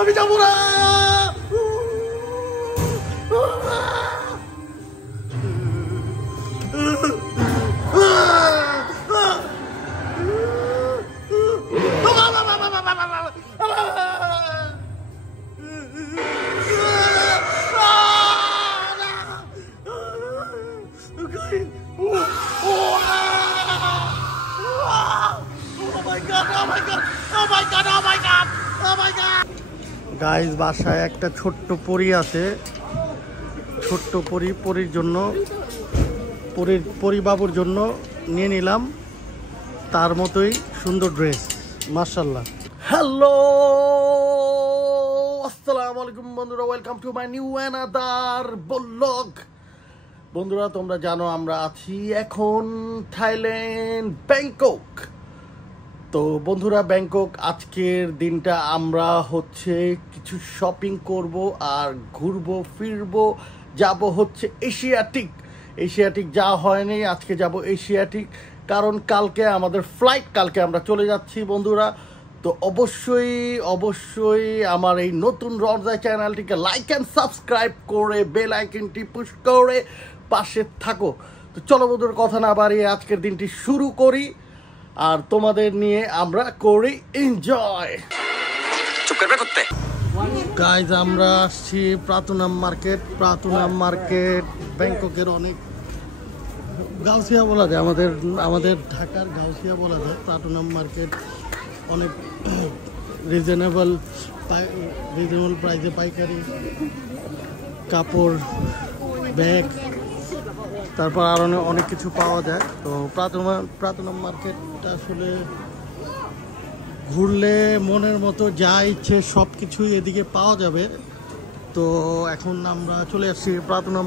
আমি যাবো না। গাইস বাসায় একটা ছোট্ট পরী আছে, ছোট্ট পরীর জন্য পরীবাবুর জন্য নিয়ে নিলাম তার মতোই সুন্দর ড্রেস, মাশাআল্লাহ। হ্যালো আসসালামু আলাইকুম বন্ধুরা, welcome to my new another blog. বন্ধুরা তোমরা জানো আমরা আছি এখন থাইল্যান্ড ব্যাংকক। তো বন্ধুরা ব্যাংকক আজকের দিনটা আমরা হচ্ছে কিছু শপিং করব আর ঘুরবো ফিরবো, যাব হচ্ছে এশিয়াটিক যাওয়া হয়নি, আজকে যাব এশিয়াটিক, কারণ কালকে আমাদের ফ্লাইট, কালকে আমরা চলে যাচ্ছি বন্ধুরা। তো অবশ্যই আমার এই নতুন রনজাই চ্যানেলটিকে লাইক অ্যান্ড সাবস্ক্রাইব করে বেল আইকনটি পুশ করে পাশে থাকো। তো চলো বন্ধুরা কথা না বাড়িয়ে আজকের দিনটি শুরু করি আর তোমাদের নিয়ে আমরা করি এনজয়। গাইজ আমরা আসছি প্রাতুনাম মার্কেট ব্যাংককের অনেক গাউসিয়া বলা যায়, আমাদের ঢাকার গাউসিয়া বলা যায়। প্রাতুনাম মার্কেট অনেক রিজনেবল প্রাইসে পাইকারি কাপড়, ব্যাগ, তারপর আর অনেক কিছু পাওয়া যায়। তো প্রাতুনাম মার্কেটটা আসলে ঘুরলে মনের মতো যা ইচ্ছে সব কিছুই এদিকে পাওয়া যাবে। তো এখন আমরা চলে আসছি প্রাতুনাম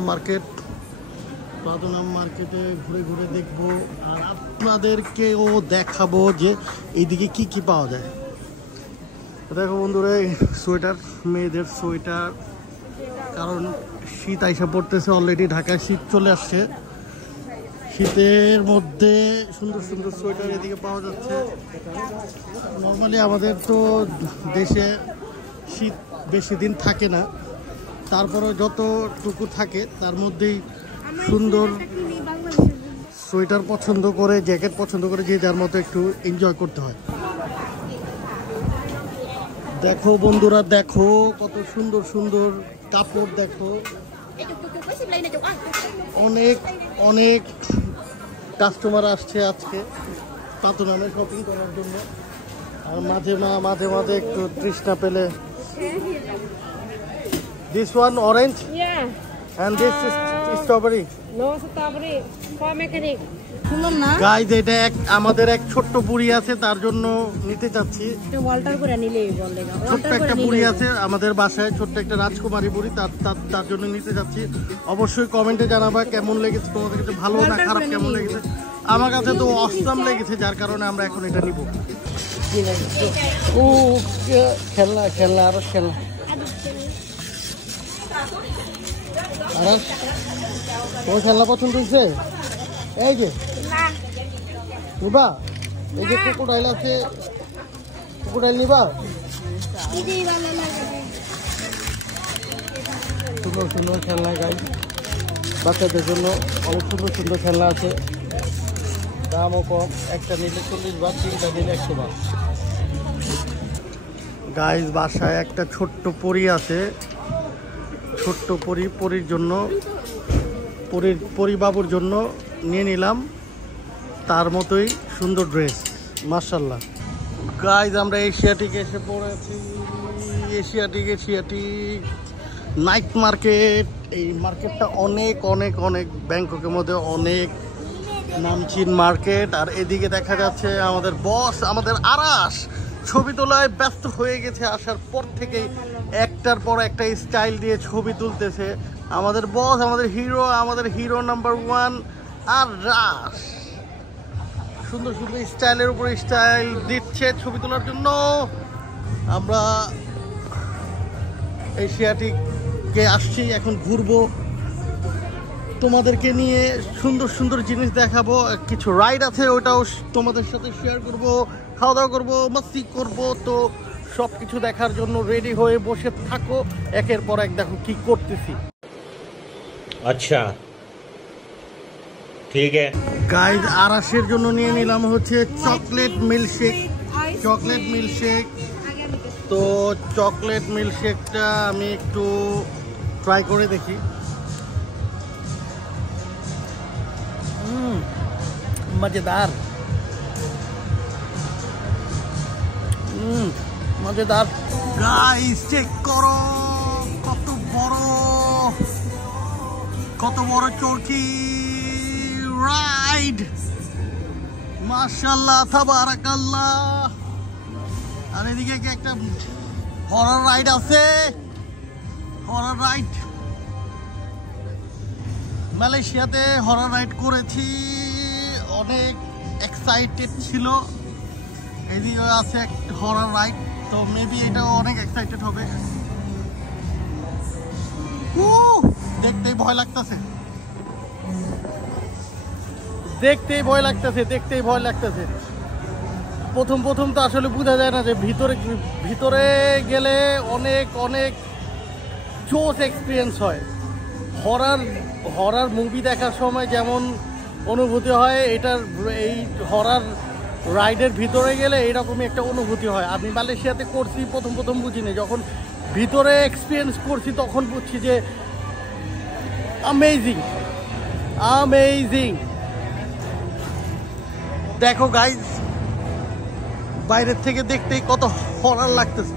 মার্কেটে ঘুরে ঘুরে দেখবো আর আপনাদেরকেও দেখাবো যে এইদিকে কি কি পাওয়া যায়। দেখো বন্ধুরা সোয়েটার, মেয়েদের সোয়েটার, কারণ শীত আইসা পড়তেছে, অলরেডি ঢাকায় শীত চলে আসছে। শীতের মধ্যে সুন্দর সুন্দর সোয়েটার এদিকে পাওয়া যাচ্ছে। নর্মালি আমাদের তো দেশে শীত বেশি দিন থাকে না, তারপরে যতটুকু থাকে তার মধ্যেই সুন্দর সোয়েটার পছন্দ করে, জ্যাকেট পছন্দ করে, যে যার মতো একটু এনজয় করতে হয়। দেখো বন্ধুরা, দেখো কত সুন্দর সুন্দর কাপড়, দেখো অনেক কাস্টমার আসছে আজকে প্রাতুনামে শপিং করার জন্য। আর মাঝে একটু তৃষ্ণা পেলে, this one orange and this is strawberry. No strawberry. For mechanic. Guys এটা আমাদের এক ছোট্ট বুড়ি আছে, তার জন্য নিতে চাচ্ছি। ছোট্ট একটা বুড়ি আছে আমাদের বাসায়, ছোট্ট একটা রাজকুমারী বুড়ি, তার জন্য নিতে চাচ্ছি। অবশ্যই কমেন্টে জানাবা কেমন লেগেছে তোমাদের কাছে, ভালো না খারাপ কেমন লেগেছে। আমার কাছে তো অসাম লেগেছে, যার কারণে আমরা এখন এটা নিব। ও খেলনা আরো খেলনা। তোমার খেলনা পছন্দ হয়েছে? এই যে নিবা, এই যে ক্রোকোডাইল আছে, ক্রোকোডাইল নিবা? সুন্দর খেলনা গাই বাচ্চাদের জন্য, অনেক সুন্দর খেলনা আছে, দামও কম। একটা নিলে 40 বাট, 3টা নিলে 100 বাট। গাইজ বাসায় একটা ছোট্ট পরী আছে, ছোট্ট পরীর জন্য পরীবাবুর জন্য নিয়ে নিলাম তার মতোই সুন্দর ড্রেস, মাশাআল্লাহ। গাইজ আমরা এশিয়াটিক এসে পড়েছি, এশিয়াটিক নাইট মার্কেট। এই মার্কেটটা অনেক ব্যাংককের মধ্যে অনেক নামচিন মার্কেট। আর এদিকে দেখা যাচ্ছে আমাদের বস, আমাদের আরাস ছবি তোলায় ব্যস্ত হয়ে গেছে। আসার পর থেকেই একটার পর একটা স্টাইল দিয়ে ছবি তুলতেছে। আমাদের বস, আমাদের হিরো নাম্বার 1 আর রাস সুন্দর স্টাইলের উপরে স্টাইল দিচ্ছে ছবি তোলার জন্য। আমরা এশিয়াটিকে আসছি, এখন ঘুরবো, তোমাদেরকে নিয়ে সুন্দর জিনিস দেখাবো। কিছু রাইড আছে, ওটাও তোমাদের সাথে শেয়ার করব, খাওয়া দাওয়া করবো, মস্তি করবো। তো সবকিছু দেখার জন্য রেডি হয়ে বসে থাকো। একের পর এক দেখো কি করতেছি। আচ্ছা ঠিক আছে গাইজ, আরাশের জন্য নিয়ে নিলাম হচ্ছে চকলেট মিল্কশেক। চকলেট মিল্কশেক, তো চকলেট মিল্কশেকটা আমি একটু ট্রাই করে দেখি। মজেদার, মজেদার। গাইস চেক করো কত বড় চরকি রাইড, মাশাআল্লাহ তাবারাকাল্লাহ। আর এদিকে কি একটা হরর রাইড আছে, হরর রাইড। মালয়েশিয়াতে হরর রাইড করেছি, অনেক এক্সাইটেড ছিল। এদিকে আছে একটা হরর রাইড, তো মেবি এটাও অনেক এক্সাইটেড হবে। দেখতেই ভয় লাগতেছে, দেখতেই ভয় লাগতেছে। প্রথম তো আসলে বোঝা যায় না যে ভিতরে গেলে অনেক অনেক জোস এক্সপিরিয়েন্স হয়। হরার মুভি দেখার সময় যেমন অনুভূতি হয়, এই হরার রাইডের ভিতরে গেলে এইরকমই একটা অনুভূতি হয়। আমি মালয়েশিয়াতে করছি, প্রথম বুঝিনি, যখন ভিতরে এক্সপিরিয়েন্স করছি তখন বুঝছি যে অ্যামেজিং। দেখো গাইজ, বাইরের থেকে দেখতেই কত হরার লাগতেছে।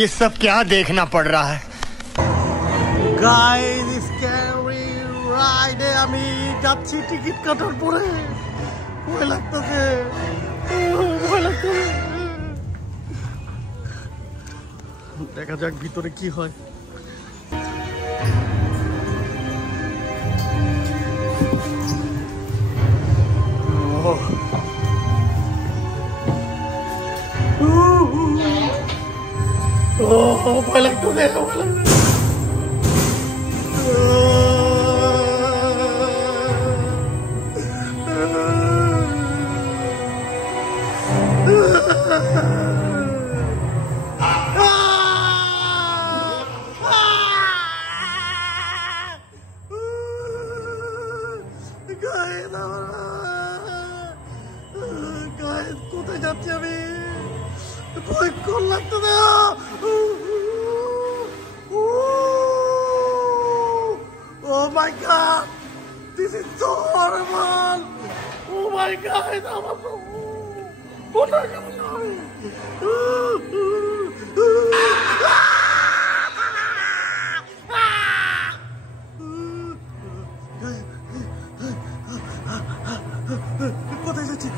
ये सब क्या देखना पड़ रहा है গাইজ, স্ক্যারি রাইডে আমি যাচ্ছি টিকিট কাটার পরে। ভয় লাগতেছে। দেখা যাক ভিতরে কি হয়। ভয় লাগতেছে। কোথায় যাচ্ছি আমি? ভয়ঙ্কর লাগতো না। Oh my God, this is so horrible. Oh my God, আমার তো ওটা কেমন হয়? কোথায় যাচ্ছি?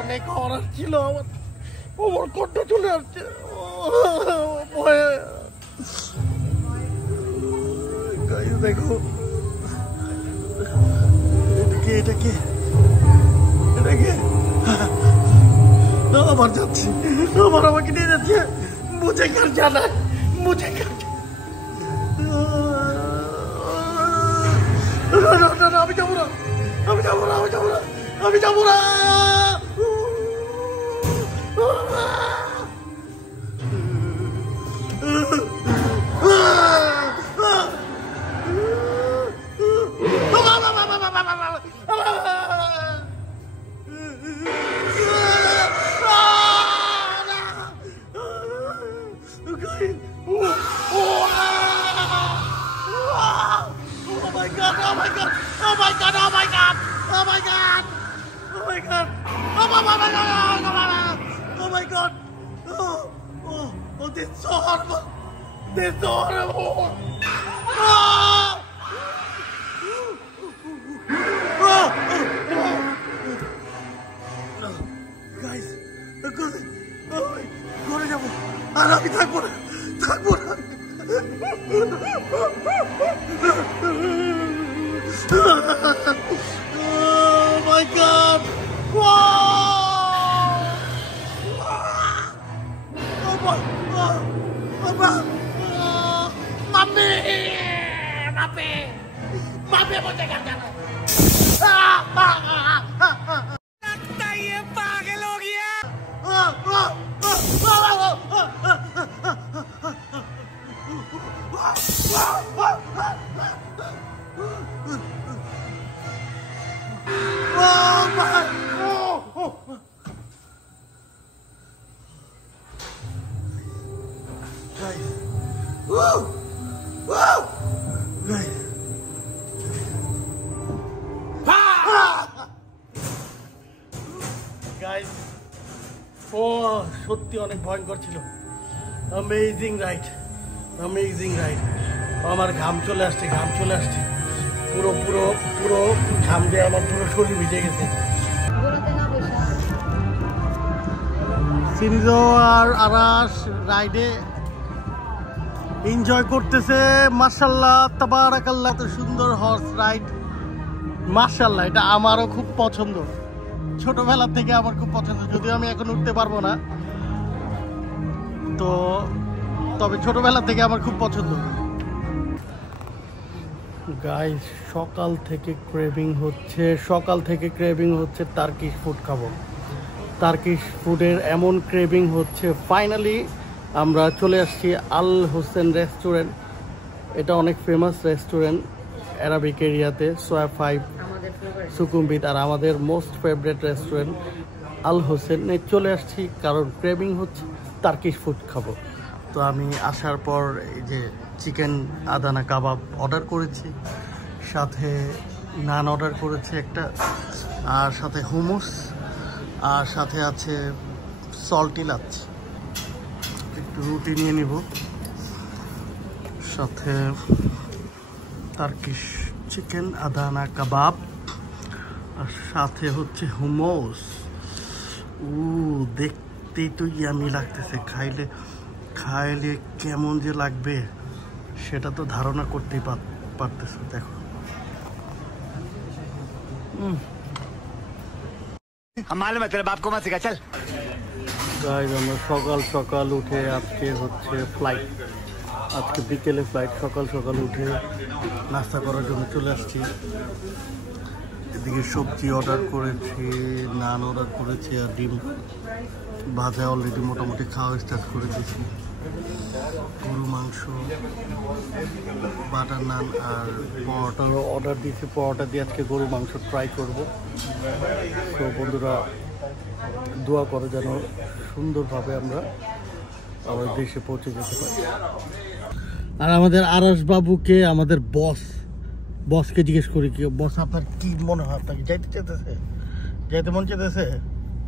অনেক হরার ছিল। আমার কণ্ঠ চলে আসছে ভয়ে। দেখো এটা কি আবার যাচ্ছি, আবার আমাকে নিয়ে যাচ্ছে। মুঝে কার জানা, মুঝে কার। আমি যাবো না। This is so horrible. Guys, যাবো, আর আমি থাকবো না। Oh my God! Wow! Oh my God! Mami! मुझे क्या करना है? लगता ये पागल हो गया। Guys, সত্যি অনেক ভয়ঙ্কর ছিল। Amazing ride. আমার ঘাম চলে আসছে, পুরো ঘাম দিয়ে আমার পুরো শরীর ভিজে গেছে। সিনজো আর আরাশ রাইডে এনজয় করতেছে। মাশাআল্লাহ তাবারাকাল্লাহ, এত সুন্দর হর্স রাইড। মাশাআল্লাহ, এটা আমারও খুব পছন্দ, ছোটবেলা থেকে আমার খুব পছন্দ। যদিও আমি এখন উঠতে পারবো না, তো তবে ছোটবেলা থেকে আমার খুব পছন্দ। গাইস, সকাল থেকে ক্রেভিং হচ্ছে টার্কিশ ফুড খাবো। টার্কিশ ফুডের এমন ক্রেভিং হচ্ছে, ফাইনালি আমরা চলে আসছি আল হোসেন রেস্টুরেন্ট। এটা অনেক ফেমাস রেস্টুরেন্ট অ্যারাবিক এরিয়াতে, সোয়া 5 সুকুমবিত। আর আমাদের মোস্ট ফেভারিট রেস্টুরেন্ট আল হোসেনে চলে আসছি, কারণ ক্রেভিং হচ্ছে টার্কিশ ফুড খাবো। তো আমি আসার পর এই যে চিকেন আদানা কাবাব অর্ডার করেছি, সাথে নান অর্ডার করেছি একটা, আর সাথে হুমুস, আর সাথে আছে সল্টি লাচ। একটু রুটি নিয়ে নিব, সাথে টার্কিশ চিকেন আদানা কাবাব, আর সাথে হচ্ছে হুমুস। দেখতেই তো ইয়ামি লাগতেছে, খাইলে কেমন যে লাগবে সেটা তো ধারণা করতেই পারতেছো। দেখো, मालूम है तेरे बाप को मत सिखा चल। গাইস, আমরা সকাল উঠে, আজকে হচ্ছে ফ্লাইট, আজকে বিকেলে ফ্লাইট। সকাল উঠে নাস্তা করার জন্য চলে আসছি। এদিকে সবজি অর্ডার করেছি, নান অর্ডার করেছি, আর ডিম ভাজা অলরেডি মোটামুটি খাওয়া স্টার্ট করে দিয়েছি। গরু মাংস, বাটার নান আর পরোটারও অর্ডার দিয়েছি। পরোটা দিয়ে আজকে গরু মাংস ট্রাই করব। তো বন্ধুরা, দোয়া করো যেন সুন্দরভাবে আমরা আমাদের দেশে পৌঁছে যেতে পারি। আর আমাদের আরশ বাবুকে, আমাদের বসকে জিজ্ঞেস করি, কি বস আপনার কি মনে হয়, আপনাকে যাইতে মন চাইতেছে?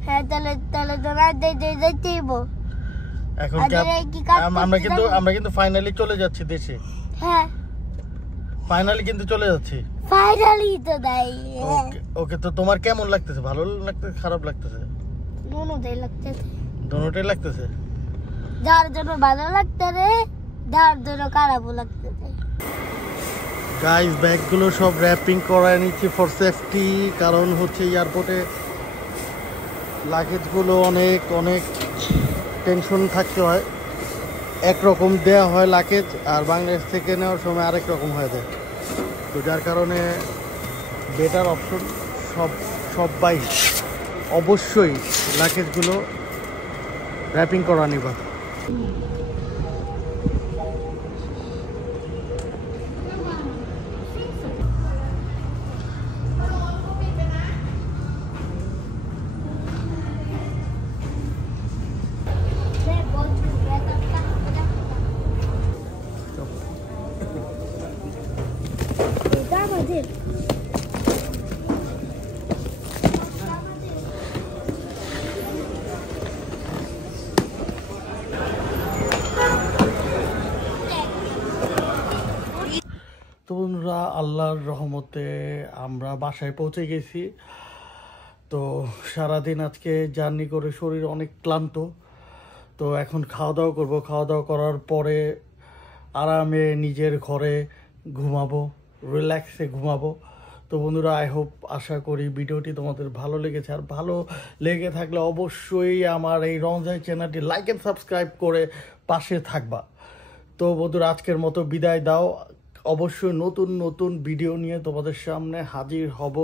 হ্যাঁ, তাহলে যাইতেইব। এখন আমরা কিন্তু ফাইনালি চলে যাচ্ছি দেশে। হ্যাঁ, ফাইনালি কিন্তু চলে যাচ্ছি। ফাইনালি তো তাই। ওকে, তো তোমার কেমন লাগতেছে? ভালো লাগতেছে, খারাপ লাগতেছে? দোনোটাই লাগতেছে। যার জন্য ভালো লাগতেছে, যার জন্য খারাপও লাগতেছে। গাইস, ব্যাগগুলো সব র্যাপিং করায় নিচ্ছি ফর সেফটি, কারণ হচ্ছে এয়ারপোর্টে লাগেজগুলো অনেক টেনশন থাকতে হয়। একরকম দেওয়া হয় লাগেজ, আর বাংলাদেশ থেকে নেওয়ার সময় আরেক রকম হয়ে যায়। তো যার কারণে বেটার অপশন সবাই অবশ্যই লাগেজগুলো র্যাপিং করা নিবা। তো বন্ধুরা, আল্লাহর রহমতে আমরা বাসায় পৌঁছে গেছি। তো সারাদিন আজকে জার্নি করে শরীর অনেক ক্লান্ত। তো এখন খাওয়া দাওয়া করবো, খাওয়া দাওয়া করার পরে আরামে নিজের ঘরে ঘুমাবো, রিল্যাক্সে ঘুমাবো। তো বন্ধুরা, আই হোপ, আশা করি ভিডিওটি তোমাদের ভালো লেগেছে। আর ভালো লেগে থাকলে অবশ্যই আমার এই রঞ্জাই চ্যানেলটি লাইক অ্যান্ড সাবস্ক্রাইব করে পাশে থাকবা। তো বন্ধুরা, আজকের মতো বিদায় দাও। অবশ্যই নতুন নতুন ভিডিও নিয়ে তোমাদের সামনে হাজির হব।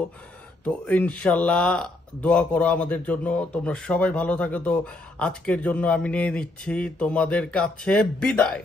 তো ইনশাল্লাহ দোয়া করো আমাদের জন্য, তোমরা সবাই ভালো থাকো। তো আজকের জন্য আমি নিয়ে নিচ্ছি তোমাদের কাছে বিদায়।